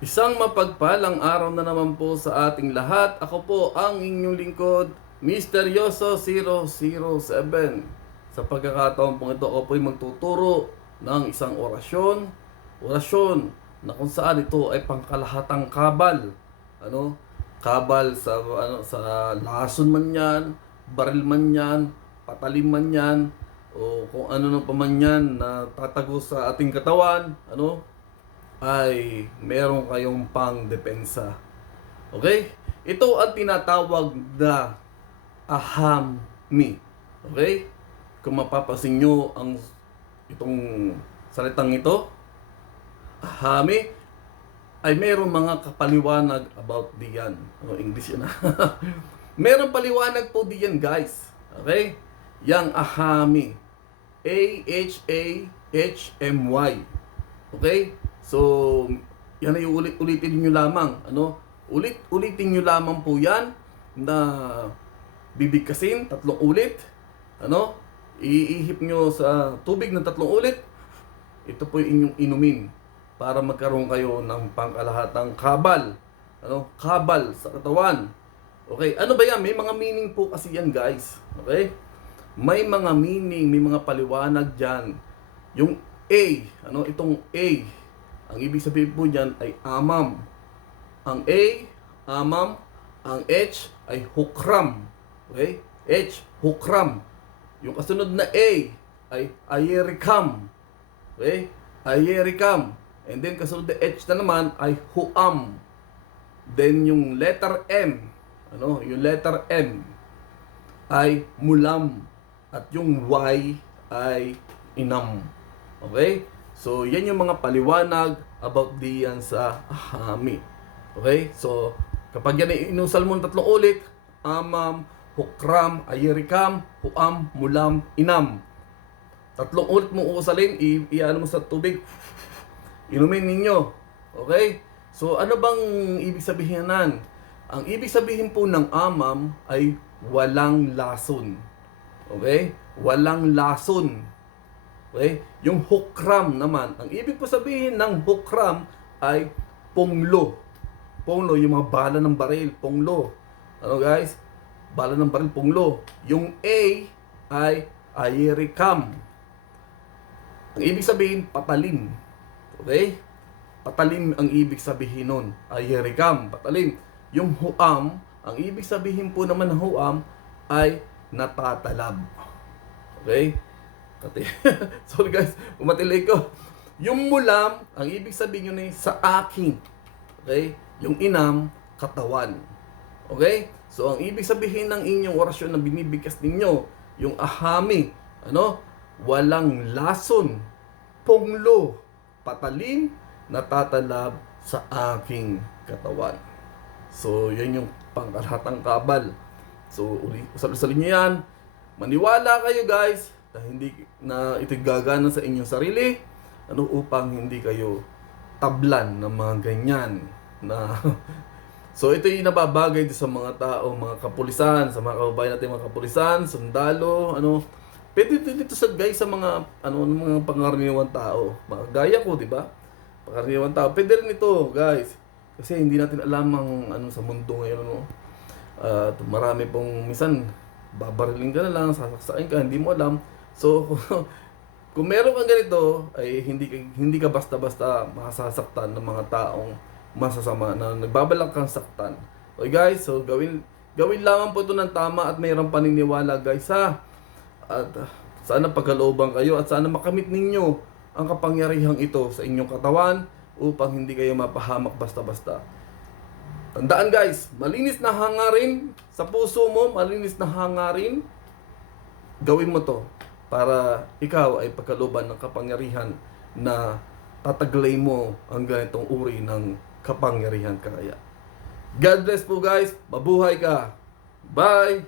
Isang mapagpalang araw na naman po sa ating lahat. Ako po ang inyong lingkod, Misteryoso 007. Sa pagkakataon pong ito, ako po ay magtuturo ng isang orasyon. Orasyon na kung saan ito ay pangkalahatang kabal. Kabal sa lason man yan, baril man yan, patalim man yan, o kung ano na pa man yan na tatago sa ating katawan, ay meron kayong pang depensa. Okay? Ito ang tinatawag na ahami. Okay? Kung mapapasin nyo itong salitang ito, ahami, ay meron mga kapaliwanag about diyan. English yun. Meron paliwanag po diyan, guys. Okay? Yang ahami. A-H-A-H-M-Y. Okay? So, yan ay ulit-ulitin nyo lamang. Ulit-ulitin nyo lamang po yan na bibigkasin 3 ulit. Iihip nyo sa tubig ng 3 ulit. Ito po yung inyong inumin para magkaroon kayo ng pangkalahatang kabal. Kabal sa katawan. Okay, ano ba yan? May mga meaning po kasi yan, guys. Okay? May mga meaning, may mga paliwanag dyan. Yung A, itong A, ang ibig sabihin po dyan ay amam. Ang A, amam. Ang H ay hukram. Okay? H, hukram. Yung kasunod na A ay ayerikam. Okay? Ayerikam. And then kasunod na H na naman ay huam. Then yung letter M, yung letter M ay mulam. At yung Y ay inam. Okay? So, yan yung mga paliwanag about diyan sa ahami. Okay? So, kapag yan ay inusal mo ng 3 ulit, amam, hukram, ayerikam, huam, mulam, inam. 3 ulit mo uusalin, iano mo sa tubig, inumin ninyo. Okay? So, ano bang ibig sabihin nan? Ang ibig sabihin po ng amam ay walang lason. Okay? Walang lason. Okay? Yung hukram naman, ang ibig po sabihin ng hukram ay punglo. Punglo, yung mga bala ng baril, punglo. Guys? Bala ng baril, punglo. Yung A ay ayerikam. Ang ibig sabihin, patalim. Okay? Patalim ang ibig sabihin nun. Ayerikam, patalim. Yung huam, ang ibig sabihin po naman ng huam ay natatalab. Okay? Sorry guys, umatilay ko. Yung mulam, ang ibig sabihin yun ay sa aking. Okay? Yung inam, katawan. Okay? So, ang ibig sabihin ng inyong orasyon na binibigkas ninyo, yung ahami, walang lason, punglo, patalim, natatalab sa aking katawan. So, yan yung pangkalahatang kabal. So, usalin nyo yan. Maniwala kayo guys na hindi na ito gagana sa inyong sarili, upang hindi kayo tablan ng mga ganyan na so ito yung nababagay sa mga tao, mga kapulisan, sa mga kababayan natin, mga kapulisan, sundalo, pwede dito sa guys sa mga mga pangkaraniwang tao, mga gaya ko, di ba? Pangkaraniwang tao, pwede rin ito guys, kasi hindi natin alam ang sa mundo ngayon, marami pong minsan babariling ka na lang, sasaksakin ka, hindi mo alam. So, kung meron kang ganito, ay hindi ka basta-basta masasaktan ng mga taong masasama na nagbabalak kang saktan. Okay guys, so gawin lamang po ito ng tama at mayroong paniniwala guys ha. At sana pagkalooban kayo at sana makamit ninyo ang kapangyarihang ito sa inyong katawan upang hindi kayo mapahamak basta-basta. Tandaan guys, malinis na hangarin sa puso mo, malinis na hangarin, gawin mo to para ikaw ay pagkalooban ng kapangyarihan na tataglay mo ang ganitong uri ng kapangyarihan kaya. God bless po guys, mabuhay ka. Bye!